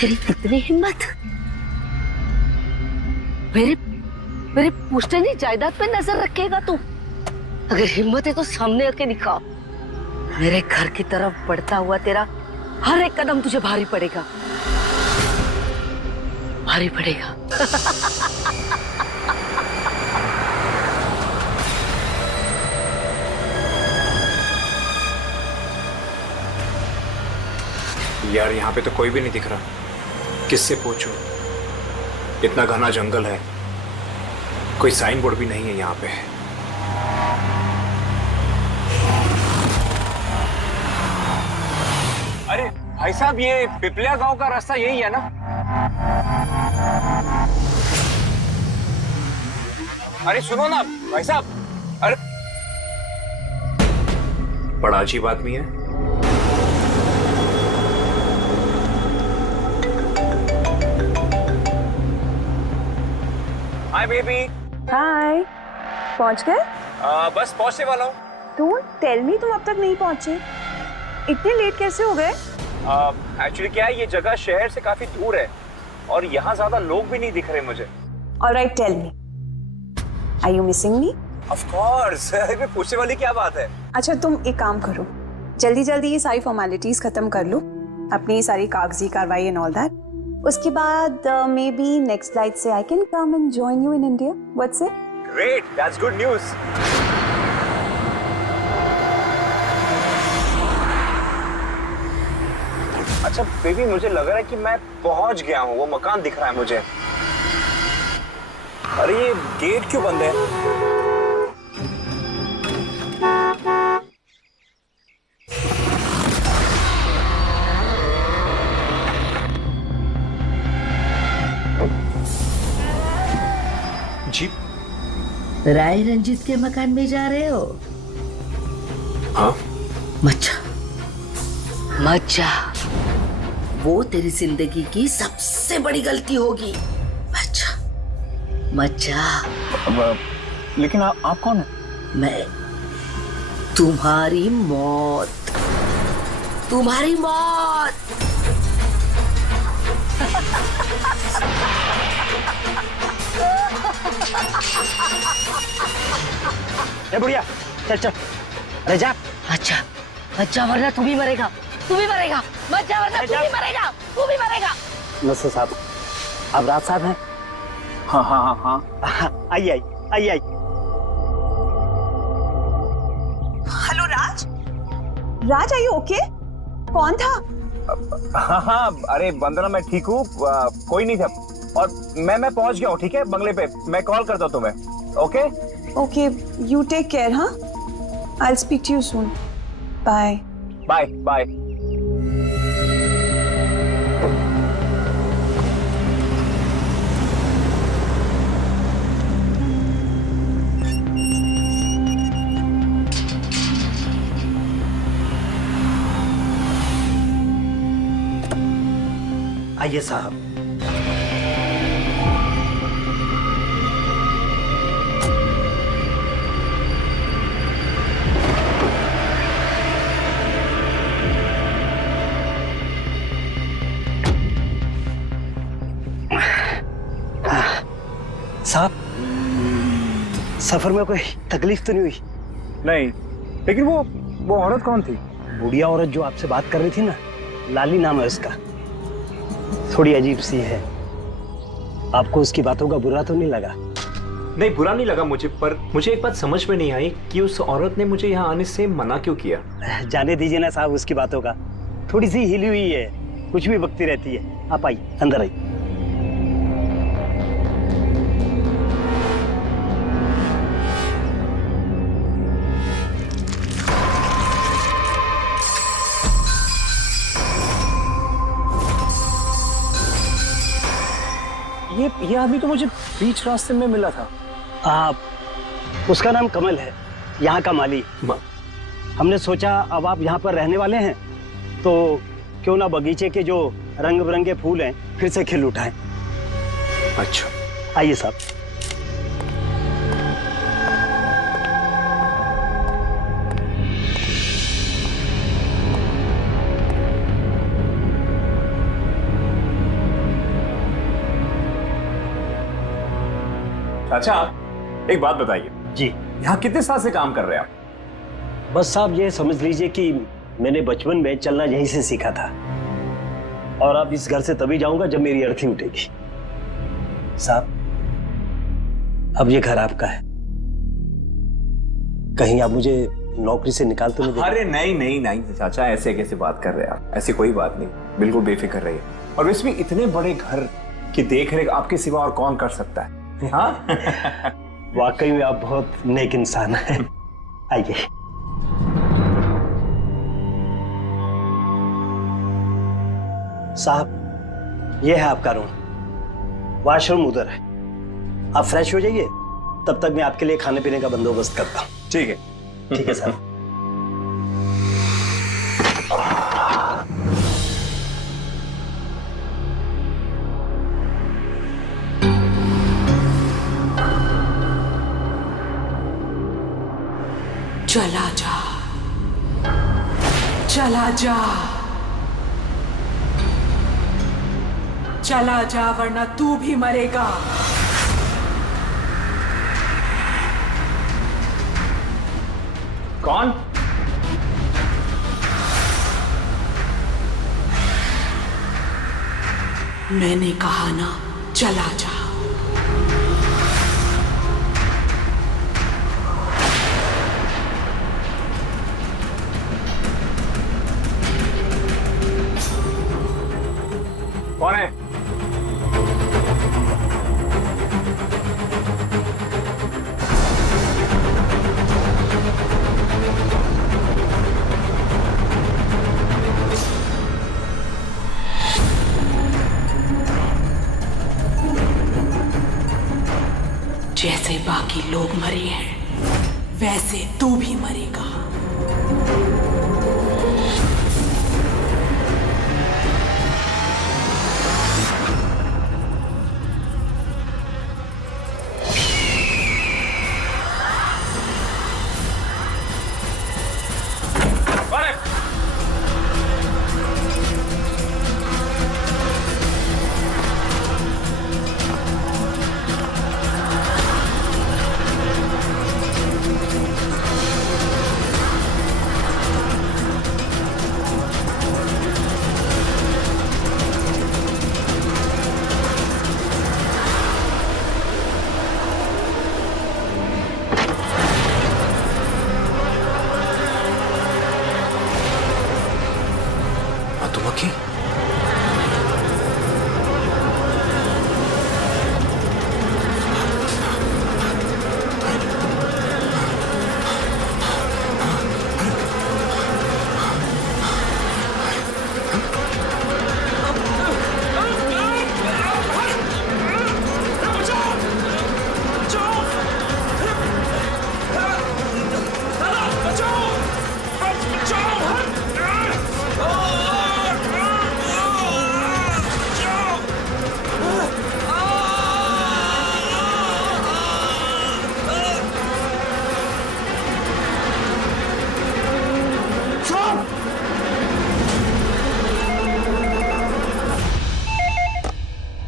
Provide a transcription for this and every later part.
तेरी कितनी हिम्मत, मेरे मेरे पुश्तैनी जायदाद पे नजर रखेगा तू? अगर हिम्मत है तो सामने आके दिखा। मेरे घर की तरफ बढ़ता हुआ तेरा हर एक कदम तुझे भारी पड़ेगा, भारी पड़ेगा। यार यहाँ पे तो कोई भी नहीं दिख रहा, किससे पूछूं? इतना घना जंगल है, कोई साइन बोर्ड भी नहीं है यहाँ पे। अरे भाई साहब, ये पिपलिया गांव का रास्ता यही है ना? अरे सुनो ना भाई साहब, अरे बड़ा अजीब आदमी है। Hi baby. हाय, पहुंच गए? बस पहुंचने वाला हूँ। डोंट टेल मी तुम अब तक नहीं पहुंचे। इतने लेट कैसे हो गए? एक्चुअली क्या है, ये जगह शहर से काफी दूर है और यहाँ ज्यादा लोग भी नहीं दिख रहे मुझे। Alright, tell me, are you missing me? Of course. पूछने वाली क्या बात है? अच्छा तुम एक काम करो, जल्दी जल्दी ये सारी फॉर्मेलिटीज खत्म कर लो, अपनी सारी कागजी कार्रवाई एंड ऑल दैट। उसके बाद मे बी नेक्स्ट फ्लाइट से I can come and join you in India. What's it? Great, that's good news. अच्छा बेबी, मुझे लग रहा है कि मैं पहुंच गया हूँ, वो मकान दिख रहा है मुझे। अरे ये गेट क्यों बंद है? जी राय रंजीत के मकान में जा रहे हो? हाँ। मत जा, वो तेरी जिंदगी की सबसे बड़ी गलती होगी। मत जा। लेकिन आप कौन है? मैं तुम्हारी मौत, तुम्हारी मौत। ए बुढ़िया, चल चल, अरे जा। अच्छा वरना तू भी मरेगा, तू भी मरेगा। मत जा वरना तू भी मरेगा, तू भी मरेगा। नसर साहब, अब राज साहब हैं? हाँ हाँ हाँ हाँ। आई। Hello Raj, Raj are you okay? कौन था? हाँ, अरे वंदना मैं ठीक हूँ, कोई नहीं था और मैं पहुंच गया हूँ। ठीक है, बंगले पे मैं कॉल करता हूँ तुम्हें। Okay okay, you take care. हाँ, I will speak to you soon. Bye bye bye. आइए साहब। साहब, सफर में कोई तकलीफ तो नहीं हुई? नहीं, लेकिन वो औरत कौन थी? बुढ़िया औरत जो आपसे बात कर रही थी ना, लाली नाम है उसका, थोड़ी अजीब सी है। आपको उसकी बातों का बुरा तो नहीं लगा? नहीं, बुरा नहीं लगा मुझे, पर मुझे एक बात समझ में नहीं आई कि उस औरत ने मुझे यहाँ आने से मना क्यों किया। जाने दीजिए ना साहब उसकी बातों का, थोड़ी सी हिली हुई है, कुछ भी बकती रहती है। आप आइए, अंदर आइए। ये आदमी तो मुझे बीच रास्ते में मिला था। आप, उसका नाम कमल है, यहाँ का माली। हमने सोचा अब आप यहाँ पर रहने वाले हैं तो क्यों ना बगीचे के जो रंग बिरंगे फूल हैं फिर से खिल उठाएं। अच्छा, आइए साहब। अच्छा एक बात बताइए, जी यहाँ कितने साल से काम कर रहे हैं आप? बस साहब ये समझ लीजिए कि मैंने बचपन में चलना यहीं से सीखा था, और अब इस घर से तभी जाऊंगा जब मेरी अर्थी उठेगी। साहब अब ये घर आपका है, कहीं आप मुझे नौकरी से निकाल तो नहीं देंगे? अरे नहीं नहीं नहीं चाचा, ऐसे कैसे बात कर रहे हैं आप? ऐसी कोई बात नहीं, बिल्कुल बेफिक्र रहिए। और वैसे भी इतने बड़े घर की देख रेख आपके सिवा और कौन कर सकता है? हाँ? वाकई में आप बहुत नेक इंसान हैं। आइए। साहब ये है आपका रूम, वॉशरूम उधर है, आप फ्रेश हो जाइए, तब तक मैं आपके लिए खाने पीने का बंदोबस्त करता हूँ। ठीक है। ठीक है साहब। चला जा, चला जा, चला जा, वरना तू भी मरेगा। कौन? मैंने कहा ना, चला जा। कौन है? जैसे बाकी लोग मरे हैं, वैसे तू भी मरेगा। मधुमक्खी?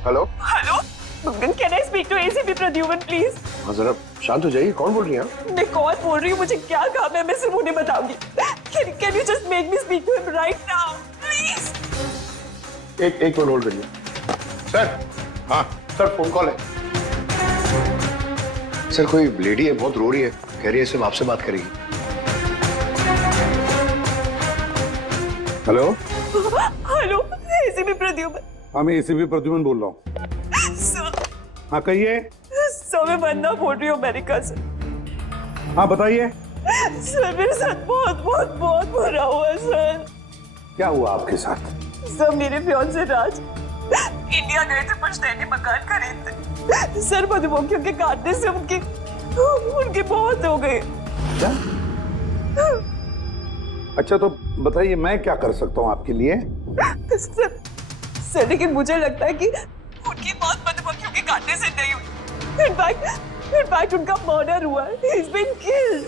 Hello. Hello, can I speak to ACP Pradyuman please? हाँ जरा शांत हो जाइए, कौन बोल रही हैं? मैं कौन बोल रही हूँ, मुझे क्या काम है, मैं सिर्फ उन्हें बताऊंगी। Can you just make me speak to him right now please? एक मिनट होल्ड करिए। सर। हाँ सर, फोन कॉल है। सर कोई लेडी है, बहुत रो रही है, कह रही है सिर्फ आपसे बात करेगी। हेलो। Hello, ACP Pradyuman. हाँ मैं एसीपी प्रद्युमन बोल रहा हूँ। सर। हाँ कहिए। सर मैं वंदना बोल रही हूँ अमेरिका से। हाँ बताइए। सर मेरे साथ बहुत बहुत बहुत बुरा हुआ सर। क्या हुआ आपके साथ? सर मेरे फियांसे राज इंडिया गए थे पुश्तैनी मकान खरीदते। सर मधुमक्खियों के काटने से उनकी मौत हो गई। क्या? अच्छा तो बताइए मैं क्या कर सकता हूँ आपके लिए? सर लेकिन मुझे लगता है कि उनकी मौत मधुमक्खियों के काटने से नहीं हुई। इनफैक्ट उनका मर्डर हुआ है। He's been killed.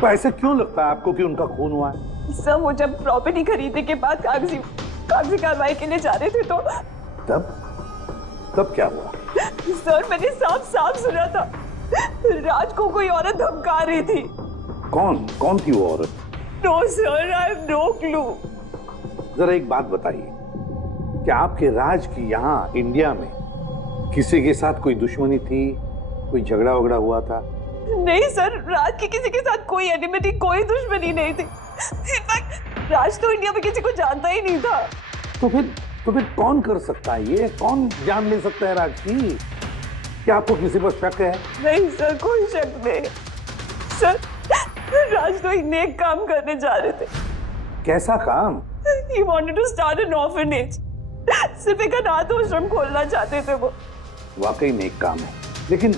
तो ऐसे क्यों लगता है आपको कि उनका खून हुआ है? सर वो जब प्रॉपर्टी खरीदने के बाद कागजी कार्रवाई के लिए जा रहे थे तो तब तब क्या हुआ? सर मैंने साफ साफ सुना था राज को कोई औरत धमका रही थी। कौन थी वो औरत? No sir, I have no clue. जरा एक बात बताइए, क्या आपके राज की यहाँ इंडिया में किसी के साथ कोई दुश्मनी थी, कोई झगड़ा वगड़ा हुआ था? नहीं सर, राज की किसी के साथ कोई एनिमिटी, कोई दुश्मनी नहीं थी। इनफैक्ट राज तो इंडिया में किसी को जानता ही नहीं था। तो फिर कौन कर सकता है ये? कौन जान ले सकता है राज की? क्या आपको किसी पर शक है? नहीं सर, कोई शक नहीं। सर राज तो एक नेक काम करने जा रहे थे। कैसा काम? He wanted to start an orphanage. सिर्फ एक अनाथ आश्रम खोलना चाहते थे वो। वाकई नेक काम है, लेकिन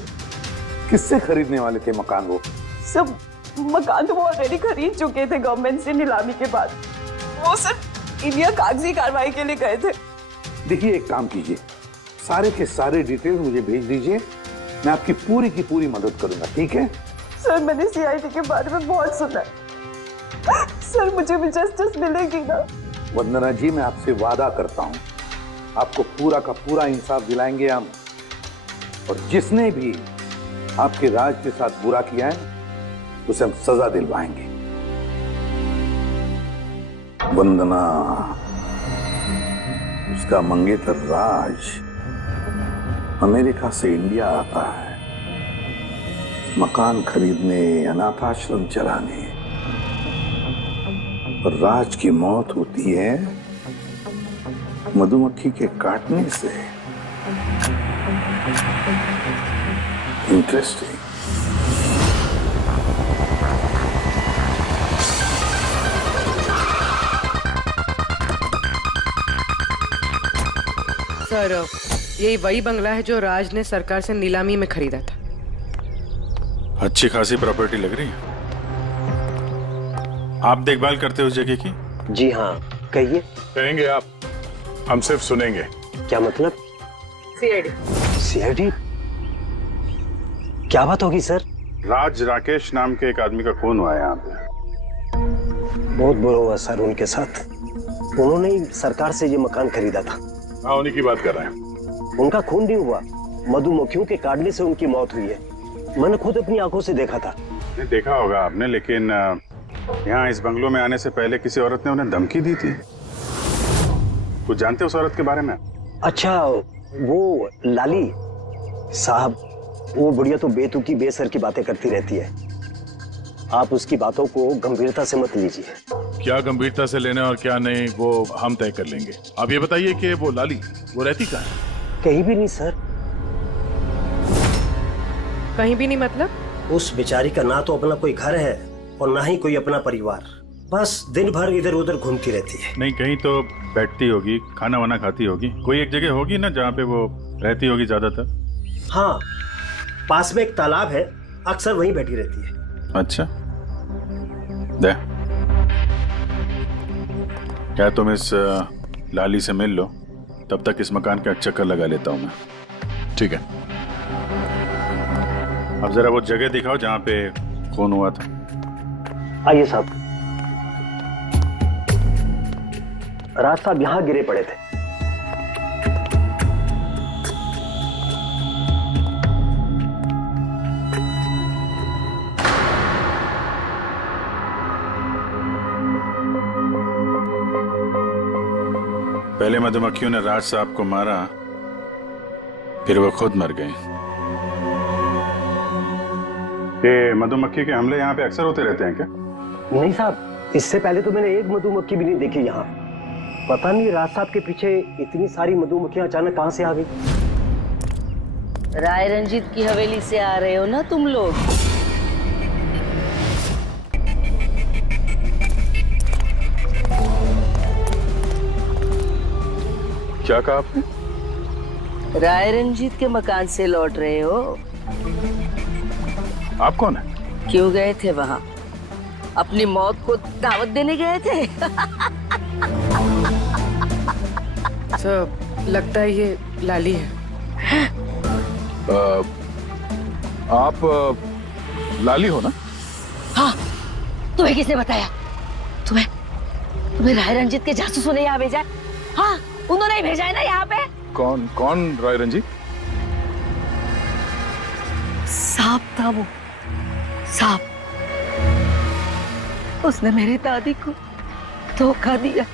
किससे खरीदने वाले थे मकान वो? सब मकान तो वो ऑलरेडी खरीद चुके थे गवर्नमेंट से नीलामी के बाद। वो सिर्फ इंडिया कागजी कार्रवाई के लिए गए थे। देखिए, एक काम कीजिए, सारे के सारे डिटेल्स मुझे भेज दीजिए, मैं आपकी पूरी की पूरी मदद करूंगा, ठीक है? सर मैंने सीआईडी के बारे में बहुत सुना है। सर मुझे भी जस्टिस मिलेगी ना? वंदना जी, मैं आपसे वादा करता हूं, आपको पूरा का पूरा इंसाफ दिलाएंगे हम, और जिसने भी आपके राज के साथ बुरा किया है उसे हम सजा दिलवाएंगे। वंदना, उसका मंगेतर राज अमेरिका से इंडिया आता है मकान खरीदने, अनाथ आश्रम चलाने, और राज की मौत होती है मधुमक्खी के काटने से। इंटरेस्टिंग। सर यही वही बंगला है जो राज ने सरकार से नीलामी में खरीदा था। अच्छी खासी प्रॉपर्टी लग रही है। आप देखभाल करते हो उस जगह की? जी हाँ, कहिए। कहेंगे आप, हम सिर्फ सुनेंगे। क्या मतलब? सीआईडी? क्या बात होगी सर? राज राकेश नाम के एक आदमी का खून हुआ है यहाँ पे। बहुत बुरा हुआ सर उनके साथ। उन्होंने ही सरकार से ये मकान खरीदा था। हाँ, उन्हीं की बात कर रहे हैं। उनका खून नहीं हुआ, मधुमक्खियों के काटने से उनकी मौत हुई है। मैंने खुद अपनी आंखों से देखा था। नहीं देखा होगा आपने, लेकिन यहाँ इस बंगलों में आने से पहले किसी औरत ने उन्हें धमकी दी थी। कुछ जानते हो उस औरत के बारे में? अच्छा, वो लाली साहब, वो बुढ़िया तो बेतुकी बेसर की बातें करती रहती है। आप उसकी बातों को गंभीरता से मत लीजिए। क्या गंभीरता से लेना और क्या नहीं वो हम तय कर लेंगे। आप ये बताइए कि वो लाली वो रहती कहाँ है? कहीं भी नहीं सर। कहीं भी नहीं मतलब? उस बेचारी का ना तो अपना कोई घर है और ना ही कोई अपना परिवार। बस दिन भर इधर उधर घूमती रहती है। नहीं, कहीं तो बैठती होगी, खाना वाना खाती होगी, कोई एक जगह होगी ना जहाँ पे वो रहती होगी ज्यादातर। हाँ, पास में एक तालाब है, अक्सर वहीं बैठी रहती है। अच्छा, दे क्या तुम इस लाली से मिल लो, तब तक इस मकान का चक्कर लगा लेता हूं मैं। ठीक है, अब जरा वो जगह दिखाओ जहां पे खून हुआ था। आइए साहब। राज साहब यहां गिरे पड़े थे। पहले मधुमक्खियों ने राज साहब को मारा, फिर वो खुद मर गए। ये मधुमक्खी के हमले यहाँ पे अक्सर होते रहते हैं क्या? नहीं साहब, इससे पहले तो मैंने एक मधुमक्खी भी नहीं देखी यहाँ। पता नहीं राज साहब के पीछे इतनी सारी मधुमक्खियां अचानक कहां से आ गई। राय रंजीत की हवेली से आ रहे हो ना तुम लोग? क्या कहा आपने? राय रंजीत के मकान से लौट रहे हो? आप कौन है? क्यों गए थे वहां? अपनी मौत को दावत देने गए थे? सर लगता है ये लाली है। आप लाली हो ना? हाँ, तुम्हें किसने बताया? तुम्हें राय रंजीत के जासूसों ने यहाँ भेजा है? हाँ, उन्होंने ही भेजा है ना यहाँ पे। कौन रॉय रंजीत? सांप था वो, सांप। उसने मेरी दादी को धोखा दिया,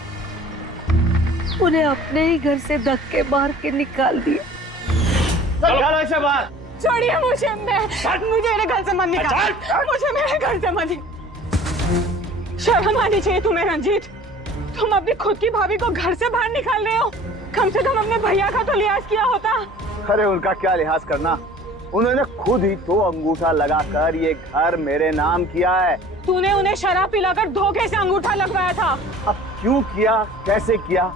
उन्हें अपने ही घर से धक्के मार के निकाल दिया। छोड़िए मुझे, मुझे मेरे घर से मत निकाल, मुझे मेरे घर से मत। शर्म आनी चाहिए तुम्हें रंजीत, तुम अपनी खुद की भाभी को घर से बाहर निकाल रहे हो। कम से कम अपने भैया का तो लिहाज किया होता। अरे उनका क्या लिहाज करना, उन्होंने खुद ही तो अंगूठा लगाकर ये घर मेरे नाम किया है। तूने उन्हें शराब पिलाकर धोखे से अंगूठा लगवाया था। अब क्यों किया, कैसे किया,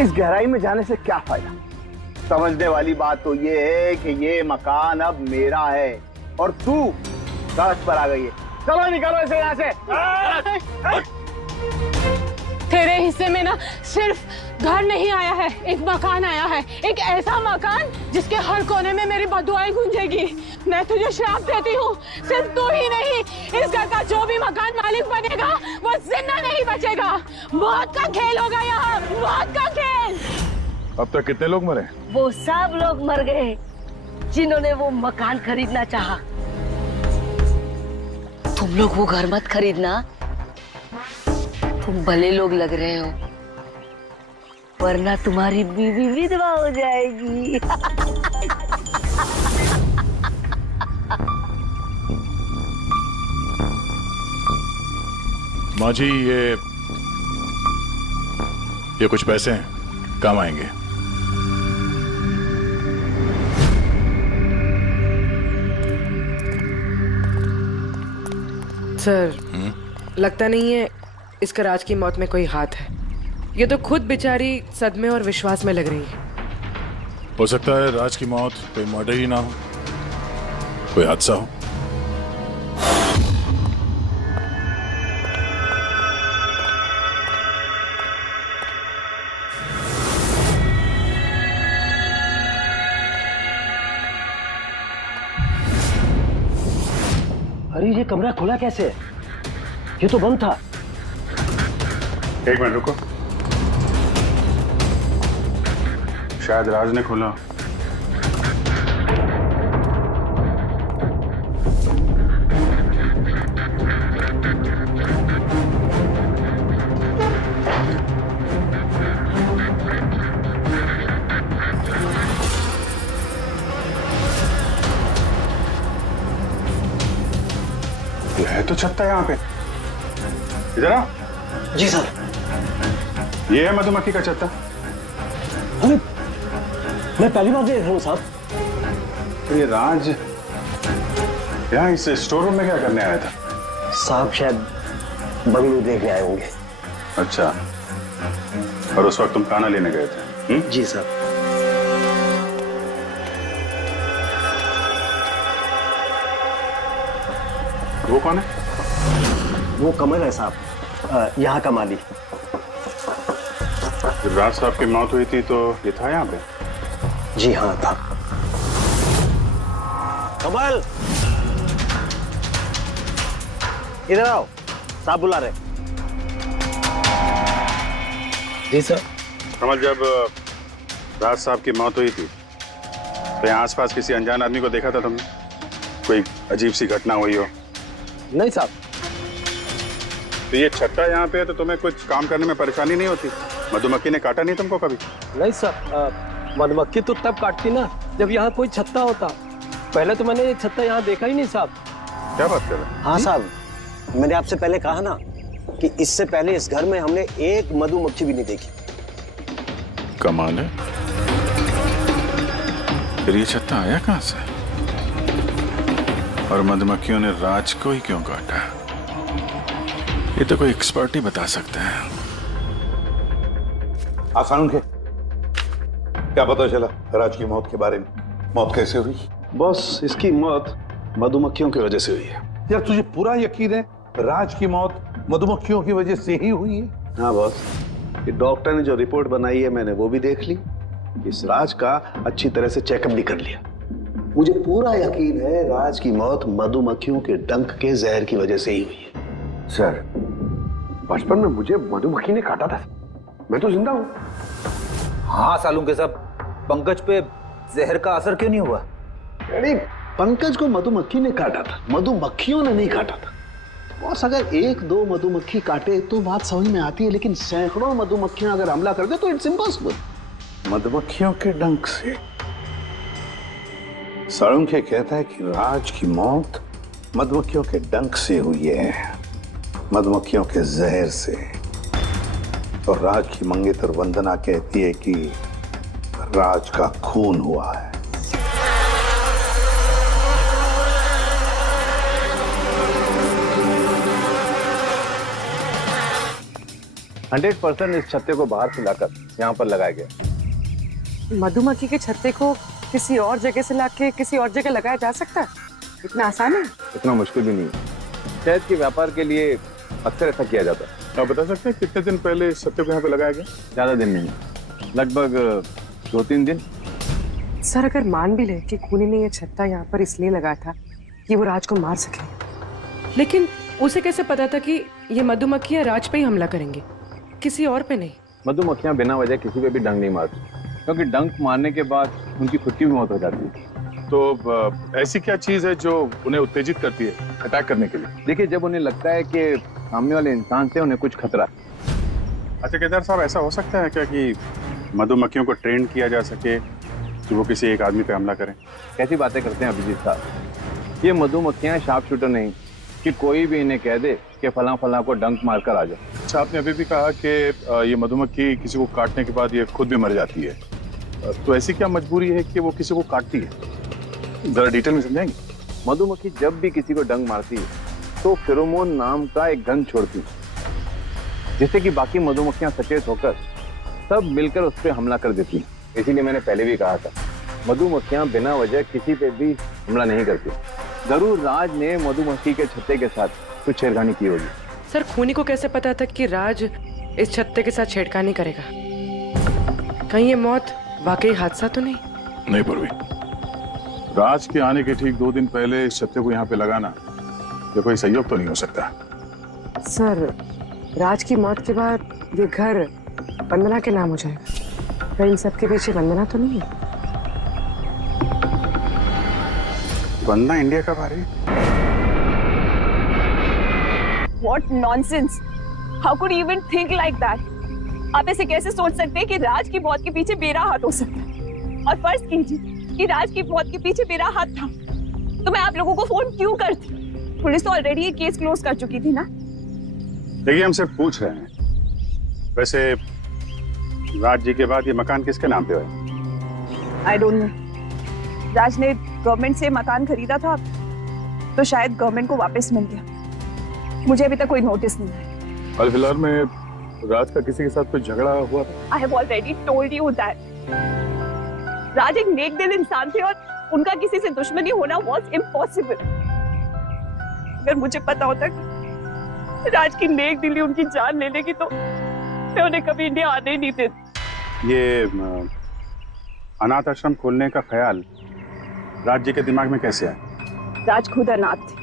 इस गहराई में जाने से क्या फायदा। समझने वाली बात तो ये है कि ये मकान अब मेरा है और तू सड़क पर आ गई है। चलो निकलो इसे यहाँ से। तेरे हिस्से में ना सिर्फ घर नहीं आया है, एक मकान आया है, एक ऐसा मकान जिसके हर कोने में मेरी बदुआएं गूंजेगी। मैं तुझे श्राप देती हूँ, सिर्फ तू ही नहीं, इस घर का जो भी मकान मालिक बनेगा वो जिंदा नहीं बचेगा। मौत का खेल होगा यहाँ, मौत का खेल। अब तक कितने लोग मरे? वो सब लोग मर गए जिन्होंने वो मकान खरीदना चाहा। तुम लोग वो घर मत खरीदना, तुम भले लोग लग रहे हो, वरना तुम्हारी बीवी विधवा हो जाएगी। माँ जी, ये कुछ पैसे हैं, काम आएंगे। सर, लगता नहीं है इसका राज की मौत में कोई हाथ है। ये तो खुद बेचारी सदमे और विश्वास में लग रही है। हो सकता है राज की मौत कोई मर्डर ही ना हो, कोई हादसा हो। अरे ये कमरा खुला कैसे? ये तो बंद था। एक मिनट रुको, शायद राज ने खोला। ये है तो छत्ता यहाँ पे। इधर आ। जी सर। ये है मधुमक्खी का छत्ता। अरे मैं पहली बार देख रहा हूँ साहब। तो ये राज यहाँ इस स्टोर रूम में क्या करने आया था? साहब शायद बंगलू देखने आए होंगे। अच्छा, और उस वक्त तुम खाना लेने गए थे? जी सर। वो कौन है? वो कमल है साहब, यहाँ का माली। राज साहब की मौत हुई थी तो ये था यहाँ पे? जी हाँ था। कमल इधर आओ, साहब बुला रहे। जी सर। कमल, जब राज साहब की मौत हुई थी तो यहाँ आसपास किसी अनजान आदमी को देखा था तुमने? कोई अजीब सी घटना हुई हो? नहीं साहब। तो ये छत्ता यहाँ पे है तो तुम्हें कुछ काम करने में परेशानी नहीं होती? मधुमक्खी ने काटा नहीं तुमको कभी? नहीं सर, मधुमक्खी तो तब काटती ना जब यहाँ कोई छत्ता होता। पहले तो मैंने ये छत्ता यहाँ देखा ही नहीं साहब। क्या बात कर रहे हैं? हाँ साहब, मैंने आपसे पहले कहा ना कि इससे पहले इस घर में हमने एक मधुमक्खी भी नहीं देखी। कमाल है। फिर ये छत्ता आया कहाँ से? और मधुमक्खियों ने राज को ही क्यों काटा? ये तो कोई एक्सपर्ट ही बता सकते हैं। आसान के क्या पता चला राज की मौत के बारे में? मौत कैसे हुई? बॉस, इसकी मौत मधुमक्खियों की वजह से हुई है। यार तुझे पूरा यकीन है राज की मौत मधुमक्खियों की वजह से ही हुई है? हाँ बॉस, ये डॉक्टर ने जो रिपोर्ट बनाई है मैंने वो भी देख ली, इस राज का अच्छी तरह से चेकअप भी कर लिया। मुझे पूरा यकीन है राज की मौत मधुमक्खियों के डंक के जहर की वजह से ही हुई है। सर, बचपन में मुझे मधुमक्खी ने काटा था, मैं तो जिंदा हूँ। हाँ सालू के सब, पंकज पे जहर का असर क्यों नहीं हुआ? अरे पंकज को मधुमक्खी ने काटा था, मधुमक्खियों ने नहीं काटा था। बॉस अगर एक दो मधुमक्खी काटे तो बात समझ में आती है, लेकिन सैकड़ों मधुमक्खियां अगर हमला कर दे तो इट्स इम्पॉसिबल। मधुमक्खियों के डंक से साळुंखे कहता है कि राज की मौत मधुमक्खियों के डंक से हुई है, मधुमक्खियों के जहर से। और राज की मंगेतर वंदना कहती है कि राज का खून हुआ है। 100% इस छत्ते को बाहर से लाकर यहाँ पर लगाया गया। मधुमक्खी के छत्ते को किसी और जगह से लाके किसी और जगह लगाया जा सकता है? इतना आसान है? इतना मुश्किल भी नहीं है। शहद के व्यापार के लिए अक्सर ऐसा किया जाता है। आप बता सकते हैं कितने दिन पहले इस छत्ते को यहाँ पे लगाया गया? ज्यादा दिन नहीं, लगभग 2-3 दिन। सर अगर मान भी ले कि खूनी ने ये छत्ता यहाँ पर इसलिए लगाया था कि वो राज को मार सके, लेकिन उसे कैसे पता था कि ये मधुमक्खियाँ राज पे ही हमला करेंगे, किसी और पे नहीं? मधुमक्खियाँ बिना वजह किसी पे भी डंक नहीं मारती, क्योंकि डंक मारने के बाद उनकी खुद की भी मौत हो जाती है। तो ऐसी क्या चीज है जो उन्हें उत्तेजित करती है अटैक करने के लिए? देखिए, जब उन्हें लगता है कि सामने वाले इंसान से उन्हें कुछ खतरा। अच्छा केदार साहब, ऐसा हो सकता है क्या कि मधुमक्खियों को ट्रेन किया जा सके कि वो किसी एक आदमी पे हमला करें? कैसी बातें करते हैं अभिजीत साहब? ये मधुमक्खियाँ शार्प शूटर नहीं कि कोई भी इन्हें कह दे कि फलां फलां को डंक मारकर आ जाए। अच्छा, आपने अभी भी कहा कि ये मधुमक्खी किसी को काटने के बाद ये खुद भी मर जाती है, तो ऐसी क्या मजबूरी है कि वो किसी को काटती है? जरा डिटेल में समझाएंगे? मधुमक्खी जब भी किसी को डंक मारती है तो फेरोमोन नाम का एक गंध छोड़ती है, जिससे कि बाकी मधुमक्खियां सचेत होकर सब मिलकर उस पर हमला कर देती हैं। इसीलिए मैंने पहले भी कहा था, मधुमक्खियां बिना वजह किसी पे भी हमला नहीं करती। जरूर राज ने मधुमक्खी के छत्ते के साथ कुछ छेड़खानी की होगी। सर खूनी को कैसे पता था कि राज इस छत्ते के साथ छेड़खानी करेगा? कहीं ये मौत वाकई हादसा तो नहीं? नहीं पूर्वी, राज के आने के ठीक 2 दिन पहले इस छत्ते को यहाँ पे लगाना ये कोई संयोग तो नहीं हो सकता। सर राज की मौत के बाद ये घर वंदना के नाम हो जाएगा, क्या इन सब के पीछे वंदना तो नहीं है? वंदना इंडिया कब आ रही है? What nonsense! How could you even think like that? आप ऐसे कैसे सोच सकते हैं कि राज की मौत के पीछे मेरा हाथ हो सकता है? और फर्ज कीजिए कि राज की मौत के पीछे मेरा हाथ था, तो मैं आप लोगों को फोन क्यों करती? पुलिस तो ऑलरेडी ये केस क्लोज कर चुकी थी ना। देखिए, हम सिर्फ पूछ रहे हैं। वैसे राज जी के बाद ये मकान किसके नाम पे है? I don't know. राज ने गवर्नमेंट से मकान खरीदा था, तो शायद गवर्नमेंट को वापस मिल गया। मुझे अभी तक कोई नोटिस नहीं है। हाल फिलहाल में राज का किसी के साथ कोई झगड़ा हुआ था? I have already told you that Raj एक नेक दिल इंसान थे और उनका किसी से दुश्मनी होना वाज इम्पॉसिबल। अगर मुझे पता होता कि राज की नेक दिली उनकी जान ले लेगी तो मैं उन्हें कभी इंडिया आने ही नहीं देती। ये अनाथ आश्रम खोलने का ख्याल राज जी के दिमाग में कैसे आया? राज खुद अनाथ थे,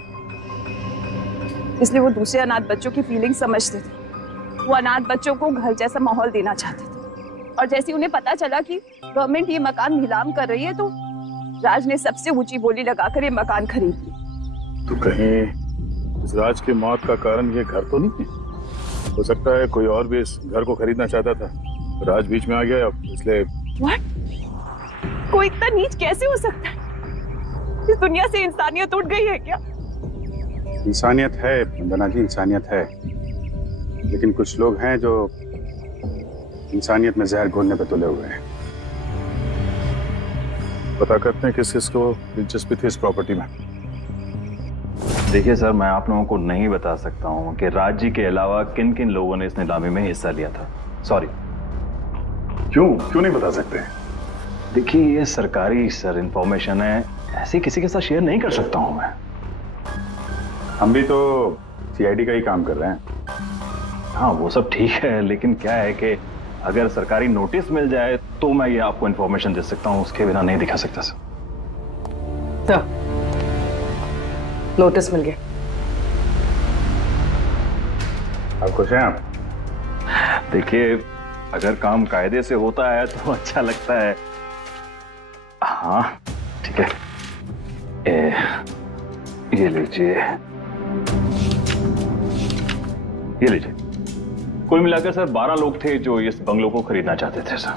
इसलिए वो दूसरे अनाथ बच्चों की फीलिंग समझते थे। वो अनाथ बच्चों को घर जैसा माहौल देना चाहते थे, और जैसे उन्हें पता चला कि गवर्नमेंट ये मकान नीलाम कर रही है तो राज ने सबसे ऊंची बोली लगाकर ये मकान खरीद लिया। तो कहीं इस राज की मौत का कारण ये घर तो नहीं है? हो सकता है कोई और भी इस घर को खरीदना चाहता था, राज बीच में आ गया इसलिए। What? कोई इतना नीच कैसे हो सकता है? इस दुनिया से इंसानियत उठ गई है क्या? इंसानियत है वंदना जी, इंसानियत है, लेकिन कुछ लोग हैं जो इंसानियत में जहर घोलने पे तुले हुए हैं। पता करते हैं किस किस को दिलचस्पी थी इस प्रॉपर्टी में। देखिए सर, मैं आप लोगों को नहीं बता सकता हूँ कि राज जी के अलावा किन किन लोगों ने इस नीलामी में हिस्सा लिया था। सॉरी। क्यों नहीं बता सकते? देखिए, ये सरकारी सर इंफॉर्मेशन है, ऐसे किसी के साथ शेयर नहीं कर सकता हूँ मैं। हम भी तो सीआईडी का ही काम कर रहे हैं। हाँ, वो सब ठीक है, लेकिन क्या है कि अगर सरकारी नोटिस मिल जाए तो मैं ये आपको इंफॉर्मेशन दे सकता हूँ, उसके बिना नहीं दिखा सकता सर। तो नोटिस मिल गया। आप खुश हैं? आप देखिए, अगर काम कायदे से होता है तो अच्छा लगता है, हाँ ठीक है, ये लीजिए, ये लीजिए। कुल मिलाकर सर 12 लोग थे जो इस बंगलों को खरीदना चाहते थे सर।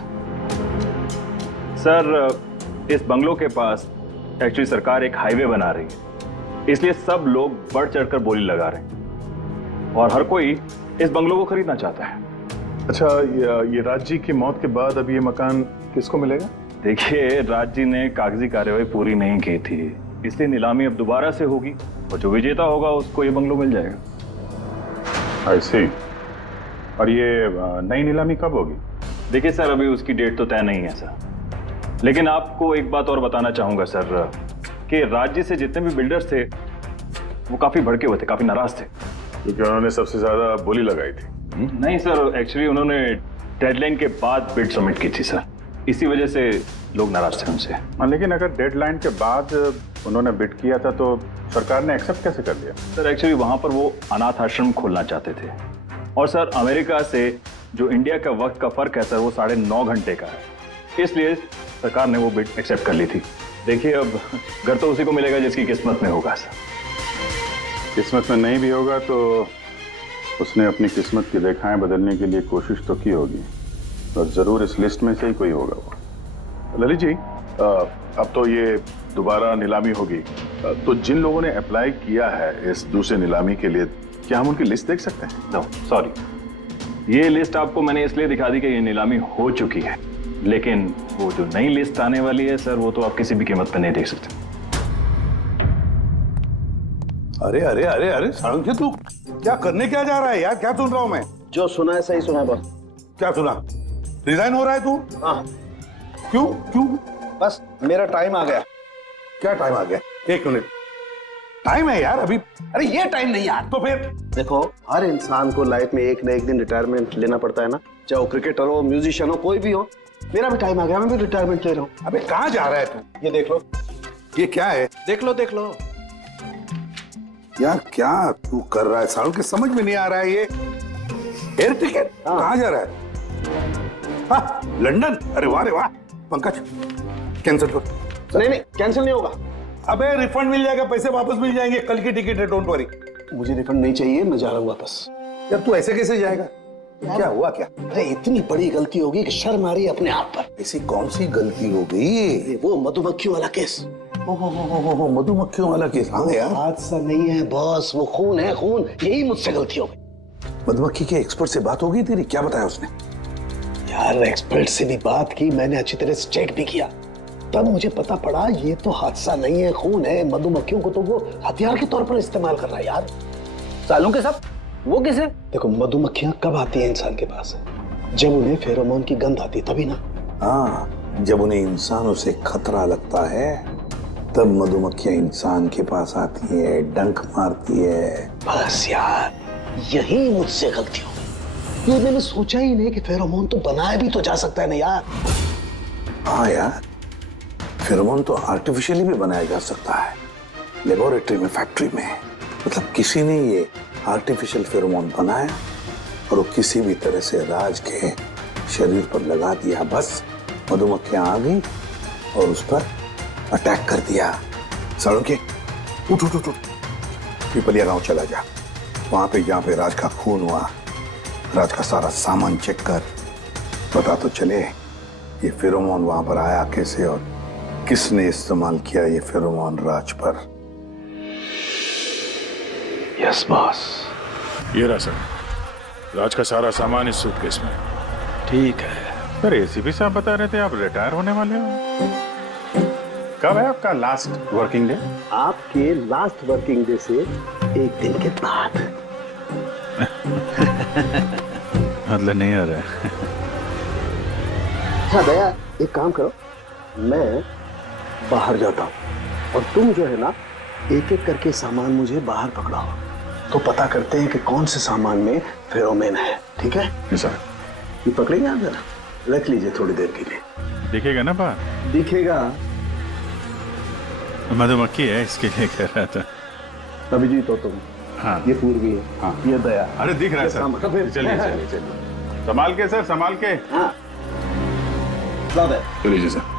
सर इस बंगलों के पास एक्चुअली सरकार एक हाईवे बना रही है, इसलिए सब लोग बढ़ चढ़कर बोली लगा रहे हैं और हर कोई इस बंगलों को खरीदना चाहता है। अच्छा, ये राज जी की मौत के बाद अब ये मकान किसको मिलेगा? देखिए, राज जी ने कागजी कार्यवाही पूरी नहीं की थी, इसलिए नीलामी अब दोबारा से होगी और जो विजेता होगा उसको ये बंगलो मिल जाएगा। I see। और ये नई नीलामी कब होगी? देखिए सर, अभी उसकी डेट तो तय नहीं है सर, लेकिन आपको एक बात और बताना चाहूंगा सर कि राज्य से जितने भी बिल्डर्स थे वो काफी भड़के हुए थे, काफी नाराज थे, क्योंकि उन्होंने सबसे ज्यादा बोली लगाई थी। नहीं सर, एक्चुअली उन्होंने डेडलाइन के बाद बिड सबमिट की थी सर, इसी वजह से लोग नाराज थे उनसे। हाँ, लेकिन अगर डेडलाइन के बाद उन्होंने बिड किया था तो सरकार ने एक्सेप्ट कैसे कर लिया? सर एक्चुअली वहां पर वो अनाथ आश्रम खोलना चाहते थे और सर अमेरिका से जो इंडिया का वक्त का फर्क है सर वो 9.5 घंटे का है, इसलिए सरकार ने वो बिड एक्सेप्ट कर ली थी। देखिए, अब घर तो उसी को मिलेगा जिसकी किस्मत में होगा सर। किस्मत में नहीं भी होगा तो उसने अपनी किस्मत की रेखाएं बदलने के लिए कोशिश तो की होगी और जरूर इस लिस्ट में से ही कोई होगा वो। ललित जी, अब तो ये दोबारा नीलामी होगी, तो जिन लोगों ने अप्लाई किया है इस दूसरे नीलामी के लिए, क्या हम उनकी लिस्ट देख सकते हैं? नो सॉरी, ये लिस्ट आपको मैंने इसलिए दिखा दी कि ये नीलामी हो चुकी है, लेकिन वो जो नई लिस्ट आने वाली है सर वो तो आप किसी भी कीमत पर नहीं देख सकते। अरे अरे अरे अरे सारंगी, तू क्या करने क्या जा रहा है यार? क्या सुन रहा हूं मैं? जो सुना है सही सुना है बस। क्या सुना? रिजाइन हो रहा है तू? हाँ। क्यों क्यों? बस मेरा टाइम आ गया। क्या टाइम आ गया? 1 मिनट टाइम है यार अभी। अरे ये टाइम नहीं यार। तो फिर देखो, हर इंसान को लाइफ में एक न एक दिन रिटायरमेंट लेना पड़ता है ना, चाहे वो क्रिकेटर हो, म्यूजिशियन हो, कोई भी हो। मेरा भी टाइम आ गया, मैं भी रिटायरमेंट ले रहा हूँ। अबे कहाँ जा रहा है तू? ये देख लो। ये क्या है? देख लो देख लो। यार क्या तू कर रहा है सारुण? के समझ में नहीं आ रहा है ये। एयर टिकट कहाँ जा रहा है? हाँ, लंदन। अरे वाह रे वाह। पंकज कैंसिल कर। नहीं नहीं, कैंसिल नहीं होगा। अबे रिफंड मिल जाएगा, पैसे वापस मिल जाएंगे, कल की टिकट है, डोंट वरी। मुझे रिफंड नहीं चाहिए, मैं जा रहा हूँ वापस। यार तू ऐसे कैसे जाएगा? क्या हुआ क्या? अरे इतनी बड़ी गलती होगी कि शर्म आ रही है अपने आप पर। ऐसी कौन सी गलती हो गई? वो मधुमक्खियों वाला केस। ओहो, मधुमक्खियों वाला केस। हाँ यार, हादसा नहीं है बॉस, वो खून है खून। यही मुझसे गलती हो गई। मधुमक्खी के एक्सपर्ट से बात हो गई तेरी? क्या बताया उसने? यार एक्सपर्ट से भी बात की मैंने, अच्छी तरह से चेक भी किया, तब मुझे पता पड़ा ये तो हादसा नहीं है, खून है। मधुमक्खियों को तो वो हथियार के तौर पर इस्तेमाल कर रहा है यार। सालों के साथ वो किसे? देखो, मधुमक्खियां कब आती हैं इंसान के पास? जब उन्हें फेरोमोन की गंध आती है, तभी ना। हाँ, जब उन्हें इंसानों से खतरा लगता है तब मधुमक्खियां इंसान के पास आती है, डंक मारती है। बस यार, यही मुझसे गलती हो गई। ये मैंने सोचा ही नहीं कि फेरोमोन तो बनाया भी तो जा सकता है ना यार। हाँ यार, फेरोमोन तो आर्टिफिशियली भी बनाया जा सकता है, लेबोरेटरी में, फैक्ट्री में। मतलब किसी ने ये आर्टिफिशियल फेरोमोन बनाया और वो किसी भी तरह से राज के शरीर पर लगा दिया, बस मधुमक्खियां आ गई और उस पर अटैक कर दिया। सालों के उठ उठ उठ, पिपलिया गांव चला जा, वहां पे जहाँ पे राज का खून हुआ, राज का सारा सामान चेक कर, पता तो चले ये फेरोमोन वहां पर आया कैसे और किसने इस्तेमाल किया ये फेरोमोन राज पर। Yes boss. ये रहा सर, राज का सारा सामान इस सूटकेस में। ठीक है। सर एसीपी साहब बता रहे थे आप रिटायर होने वाले हो। कब है आपका लास्ट वर्किंग डे? आपके लास्ट वर्किंग डे से 1 दिन के बाद। मतलब नहीं आ रहा है। अच्छा दया, एक काम करो, मैं बाहर जाता हूँ और तुम जो है ना, एक एक करके सामान मुझे बाहर पकड़ाओ, तो पता करते हैं कि कौन से सामान में फेरोमोन है। ठीक है सर। ये पकड़ेंगे आप? जरा रख लीजिए थोड़ी देर के लिए। दिखेगा ना बाहर? दिखेगा। मधुमक्खी है इसके लिए कह रहा था। अभिजीत हो तुम। हाँ, ये पूर्वी है। हाँ, ये दया। अरे दिख रहा है सर। चलिए चलिए चलिए, संभाल के सर, संभाल के। हाँ, लाओ दया। चलिए सर।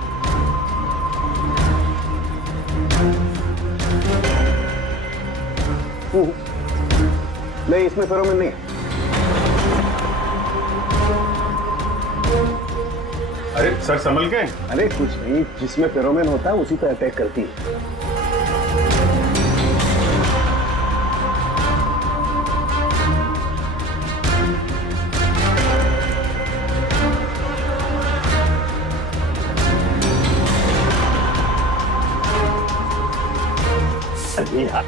नहीं, इसमें फेरोमोन नहीं है। अरे सर संभल के। अरे कुछ नहीं, जिसमें फेरोमोन होता है उसी पर अटैक करती है। अरे यार,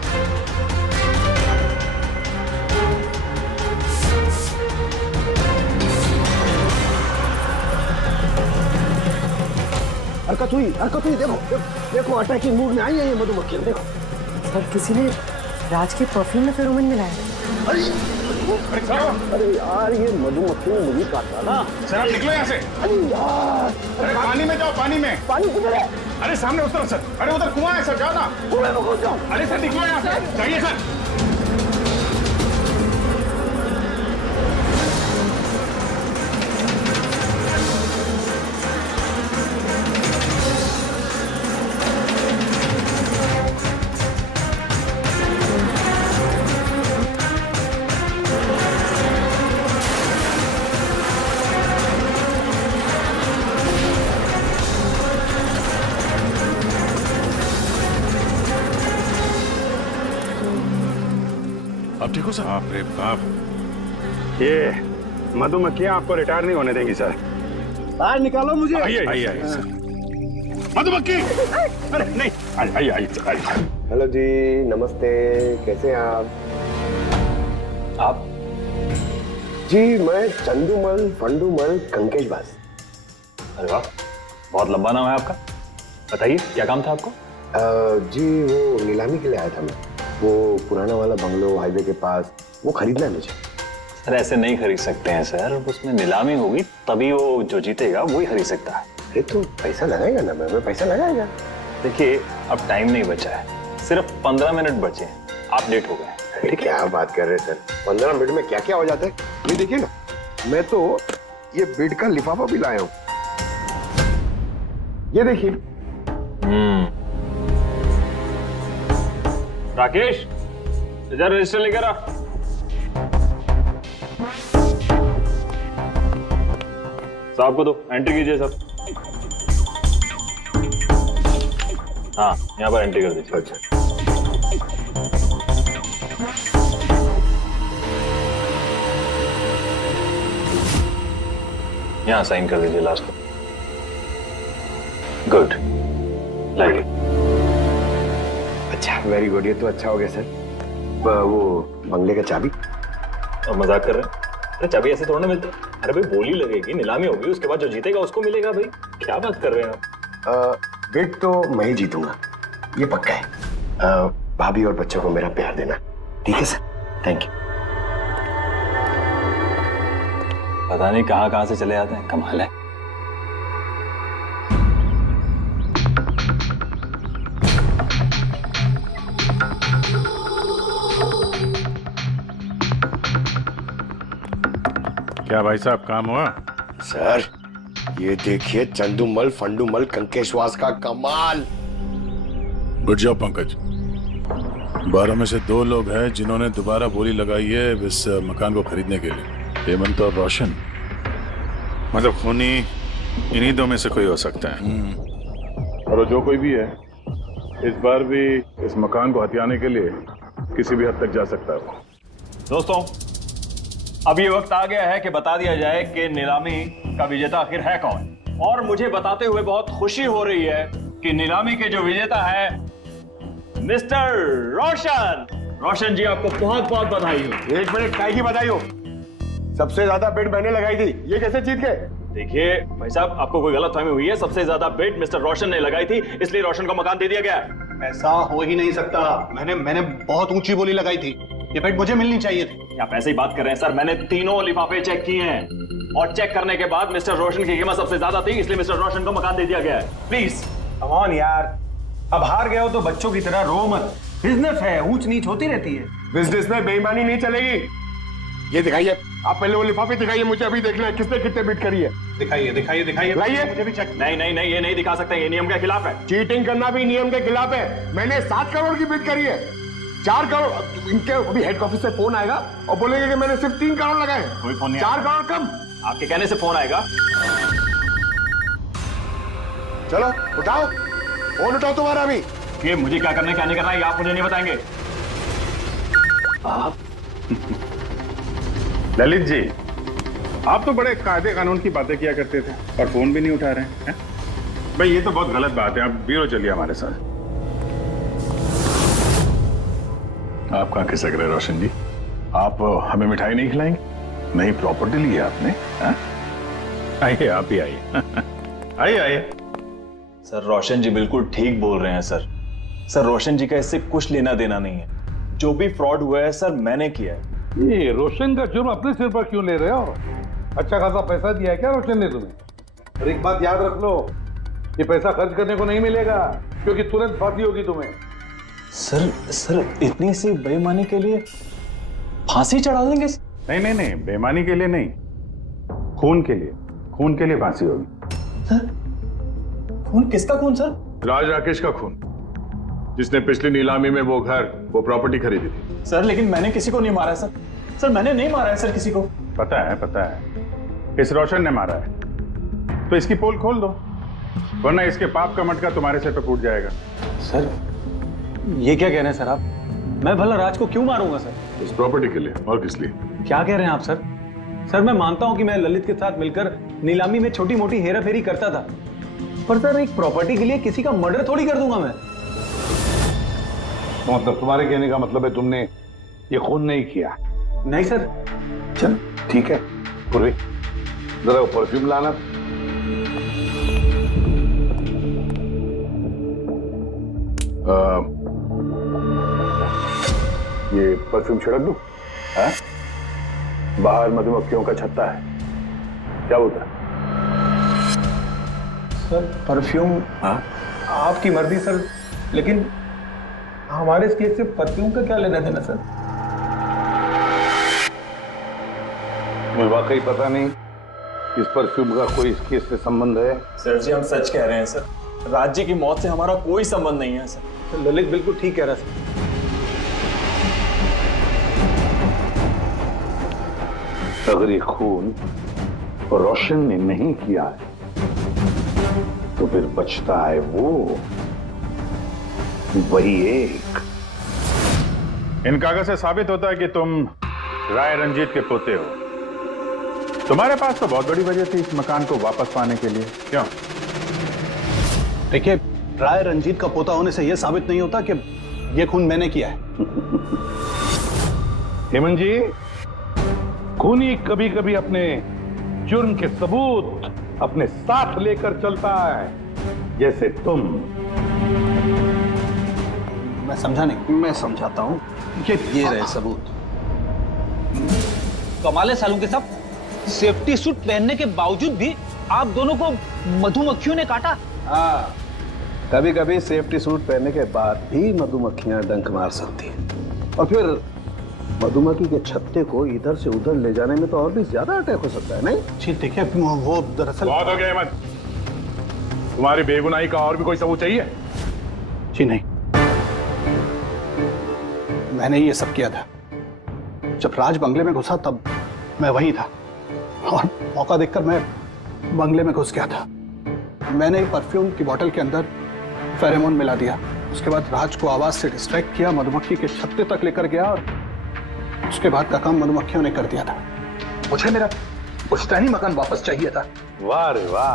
हरकत हुई, देखो देखो अटैकिंग मूड में आई है ये मधुमक्खियां, देखो। सर किसी ने राज के परफ्यूम में फेरोमोन मिलाया है। अरे यार, ये मधुमक्खियों ने मुझे काटा ना। सर आप निकलो यहाँ से। अरे यार, अरे पानी में जाओ, पानी में। पानी किधर है? अरे सामने उस तरफ सर। अरे उधर कुआं है सर, जाओ ना। कुएं में घुस जाओ। अरे सर निकलो यहाँ से, जाइए सर। आप ठीक हो सर? बाप रे बाप, ये मधुमक्खियां आपको रिटायर नहीं होने देंगी सर। बाहर निकालो मुझे। आइए सर। मधुमक्खी, अरे नहीं, आइए। हेलो जी, नमस्ते, कैसे हैं आप? जी मैं चंदूमल फंडूमल कंकेशवास। अरे वाह, बहुत लंबा नाम है आपका। बताइए क्या काम था आपको? जी वो नीलामी के लिए आया था मैं। वो पुराना वाला बंगलो हाईवे के पास, वो खरीदना है मुझे। सर ऐसे नहीं खरीद सकते हैं सर, उसमें नीलामी होगी तभी वो जो जीतेगा वही खरीद सकता है। अरे तो पैसा लगाएगा ना, मैं पैसा लगाएगा। देखिए अब टाइम नहीं बचा है, सिर्फ 15 मिनट बचे हैं, आप लेट हो गए। अरे क्या बात कर रहे हैं सर, 15 मिनट में क्या क्या हो जाता है। ये देखिए ना, मैं तो ये बिड का लिफाफा भी लाया हूँ, ये देखिए। राकेश, इधर रजिस्टर लेकर आ। साहब को दो, एंट्री कीजिए सब। हाँ, यहाँ पर एंट्री कर दीजिए। अच्छा, यहाँ साइन कर दीजिए लास्ट में। Good, like it. अच्छा, वेरी गुड, ये तो अच्छा हो गया सर। वो बंगले का चाबी? और मजाक कर रहे हैं? अरे चाबी ऐसे थोड़ा ना मिलती। अरे भाई बोली लगेगी, नीलामी होगी, उसके बाद जो जीतेगा उसको मिलेगा। भाई क्या बात कर रहे हैं आप? बिड तो मैं ही जीतूंगा, ये पक्का है। भाभी और बच्चों को मेरा प्यार देना, ठीक है सर? Thank you. पता नहीं कहाँ कहाँ से चले आते हैं, कमाल है। क्या भाई साहब काम हुआ? सर ये देखिए, चंदूमल फंडूमल कंकेशवास का कमाल। उठ जाओ पंकज। 12 में से 2 लोग हैं जिन्होंने दोबारा बोली लगाई है इस मकान को खरीदने के लिए, हेमंत और रोशन। मतलब खूनी इन्हीं 2 में से कोई हो सकता है। और जो कोई भी है, इस बार भी इस मकान को हथियाने के लिए किसी भी हद तक जा सकता है वो। दोस्तों, अब ये वक्त आ गया है कि बता दिया जाए कि नीलामी का विजेता आखिर है कौन। और मुझे बताते हुए बहुत खुशी हो रही है कि नीलामी के जो विजेता है मिस्टर रोशन। रोशन जी, आपको बहुत बहुत बधाई हो। 1 मिनट, काय की बधाई हो? सबसे ज्यादा बिड मैंने लगाई थी, ये कैसे जीत गए? देखिए भाई साहब, आपको कोई गलतफहमी हुई है। सबसे ज्यादा बिड मिस्टर रोशन ने लगाई थी, इसलिए रोशन को मकान दे दिया गया। ऐसा हो ही नहीं सकता। मैंने बहुत ऊंची बोली लगाई थी, ये बिड मुझे मिलनी चाहिए थी। आप ऐसे ही बात कर रहे हैं सर, मैंने तीनों लिफाफे चेक किए हैं और चेक करने के बाद मिस्टर रोशन की कीमत सबसे ज्यादा थी, इसलिए मिस्टर रोशन को मकान दे दिया गया है। प्लीज कम ऑन यार, अब हार गए हो तो बच्चों की तरह रो मत। बिजनेस है, ऊंच नीच होती रहती है। बिजनेस में बेईमानी नहीं चलेगी। ये दिखाइए, आप पहले वो लिफाफे दिखाइए, मुझे अभी देखना है किसने कितने बिड करी है। दिखाइए लाइए। मुझे भी चेक। नहीं, ये नहीं दिखा सकते, ये नियम के खिलाफ है। चीटिंग करना भी नियम के खिलाफ है। मैंने 7 करोड़ की बिड करी है। 4 करोड़ इनके अभी हेड ऑफिस से फोन आएगा और बोलेंगे कि मैंने सिर्फ 3 करोड़ लगाए। कोई फोन नहीं 4 करोड़ कम। आपके कहने से फोन आएगा। चलो उठाओ, फोन उठाओ तुम्हारा अभी। ये मुझे क्या करना है क्या नहीं करना है, ये आप मुझे नहीं बताएंगे। ललित जी, आप तो बड़े कायदे कानून की बातें किया करते थे और फोन भी नहीं उठा रहे हैं। भाई ये तो बहुत गलत बात है। आप ब्यूरो चलिए हमारे साथ। आप कहाँ खिसक रहे रोशन जी? आप हमें मिठाई नहीं खिलाएंगे? नई प्रॉपर्टी ली है आपने? आइए, आप ही आइए। आइए आइए। सर रोशन जी बिल्कुल ठीक बोल रहे हैं सर। सर रोशन जी का इससे कुछ लेना देना नहीं है। जो भी फ्रॉड हुआ है सर मैंने किया है। ये रोशन का जुर्म अपने सिर पर क्यों ले रहे हो? अच्छा खासा पैसा दिया है क्या रोशन ने तुम्हें? और एक बात याद रख लो, ये पैसा खर्च करने को नहीं मिलेगा, क्योंकि तुरंत फांसी होगी तुम्हें। सर इतनी सी बेईमानी के लिए फांसी चढ़ा देंगे? नहीं नहीं नहीं, बेईमानी के लिए नहीं, खून के लिए फांसी होगी। सर खून? किसका खून सर? राज राकेश का खून, जिसने पिछली नीलामी में वो प्रॉपर्टी खरीदी थी। सर लेकिन मैंने किसी को नहीं मारा है सर। सर मैंने नहीं मारा है सर किसी को। पता है, इस रोशन ने मारा है। तो इसकी पोल खोल दो, वरना इसके पाप का मटका तुम्हारे सिर पे फूट जाएगा। सर ये क्या कह रहे हैं सर आप? मैं भला राज को क्यों मारूंगा सर? इस प्रॉपर्टी के लिए, और किस लिए? क्या कह रहे हैं आप सर? सर मैं मानता हूं कि मैं ललित के साथ मिलकर नीलामी में छोटी मोटी हेरा फेरी करता था, पर सर एक प्रॉपर्टी के लिए किसी का मर्डर थोड़ी कर दूंगा मैं। तो मतलब तुम्हारे कहने का मतलब है तुमने ये खून नहीं किया? नहीं सर। चल ठीक है, पूर्वी जरा वो परफ्यूम लाना। ये परफ्यूम छिड़क दूं? हाँ? बाहर मधुमक्खियों का छत्ता है, क्या बोलता है? Sir perfume? हाँ आपकी मर्जी सर, लेकिन हमारे इस केस से परफ्यूम का क्या लेना देना सर? मुझे वाकई पता नहीं इस परफ्यूम का कोई इस केस से संबंध है। सर जी हम सच कह रहे हैं सर, राज जी की मौत से हमारा कोई संबंध नहीं है सर। तो ललित बिल्कुल ठीक कह रहा है सर। अगर ये खून रोशन ने नहीं किया है तो फिर बचता है वही एक। इन कागज से साबित होता है कि तुम राय रंजीत के पोते हो। तुम्हारे पास तो बहुत बड़ी वजह थी इस मकान को वापस पाने के लिए, क्यों? देखिए, राय रंजीत का पोता होने से यह साबित नहीं होता कि यह खून मैंने किया है। हेमंत जी, खूनी कभी कभी अपने जुर्म के सबूत अपने साथ लेकर चलता है, जैसे तुम। मैं समझा नहीं। मैं समझाता हूं। ये रहे सबूत। कमाल है सालों के सब, सेफ्टी सूट पहनने के बावजूद भी आप दोनों को मधुमक्खियों ने काटा। हाँ, कभी कभी सेफ्टी सूट पहनने के बाद भी मधुमक्खियां डंक मार सकती हैं, और फिर मधुमक्खी के छत्ते को इधर से उधर ले जाने में तो और भी ज्यादा अटैक हो सकता है, नहीं? जी देखिए, वो दरअसल बहुत हो गया हेमंत, तुम्हारी बेगुनाही का और भी कोई सबूत चाहिए? जी नहीं, मैंने ये सब किया था। जब राज बंगले में घुसा तब मैं वहीं था, और मौका देखकर मैं बंगले में घुस गया था। मैंने परफ्यूम की बोतल के अंदर फेरोमोन मिला दिया। उसके बाद राज को आवाज से डिस्ट्रैक्ट किया, मधुमक्खी के छत्ते तक लेकर गया, और उसके बाद का काम मधुमक्खियों ने कर दिया था। मुझे मेरा पुश्तैनी मकान वापस चाहिए था। वाह रे वाह,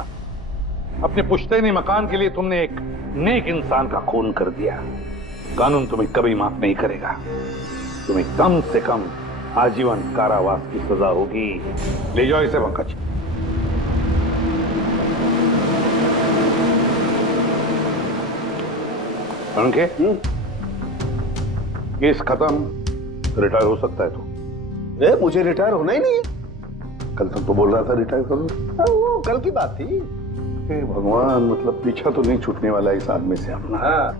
अपने पुश्तैनी मकान के लिए तुमने एक नेक इंसान का खून कर दिया। कानून तुम्हें कभी माफ नहीं करेगा। तुम्हें कम से कम आजीवन कारावास की सजा होगी। ले जाओ इसे पंकज। अंके, केस खत्म, रिटायर हो सकता है तू। मुझे रिटायर होना ही नहीं है। कल तक तो बोल रहा था रिटायर करो। वो कल की बात थी। भगवान, मतलब पीछा तो नहीं छूटने वाला इस आदमी से अपना। हाँ,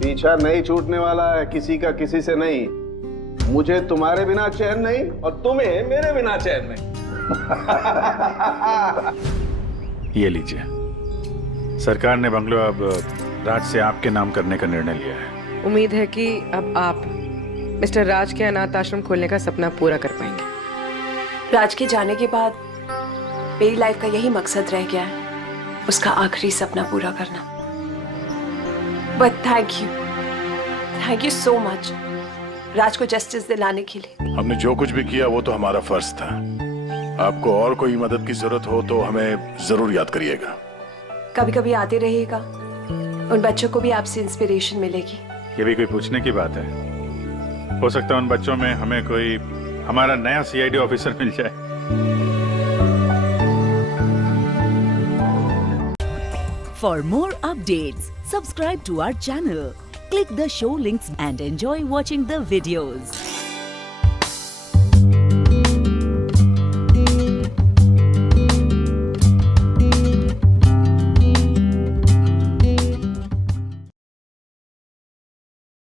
पीछा नहीं छूटने वाला है किसी का, किसी से नहीं। मुझे तुम्हारे बिना चैन नहीं, और तुम्हें मेरे बिना चैन नहीं। ये लीजिए, सरकार ने बंगलो अब राज से आपके नाम करने का निर्णय लिया है। उम्मीद है कि अब आप मिस्टर राज के अनाथ आश्रम खोलने का सपना पूरा कर पाएंगे। राज के जाने के बाद मेरी लाइफ का यही मकसद रह गया है, उसका आखिरी सपना पूरा करना। But thank you so much Raj को जस्टिस दिलाने के लिए। हमने जो कुछ भी किया वो तो हमारा फर्ज था। आपको और कोई मदद की जरूरत हो तो हमें जरूर याद करिएगा। कभी कभी आते रहिएगा, उन बच्चों को भी आपसे इंस्पिरेशन मिलेगी। ये भी कोई पूछने की बात है? हो सकता है उन बच्चों में हमें कोई हमारा नया सीआईडी ऑफिसर मिल जाए। For more updates, subscribe to our channel, click the show links and enjoy watching the videos.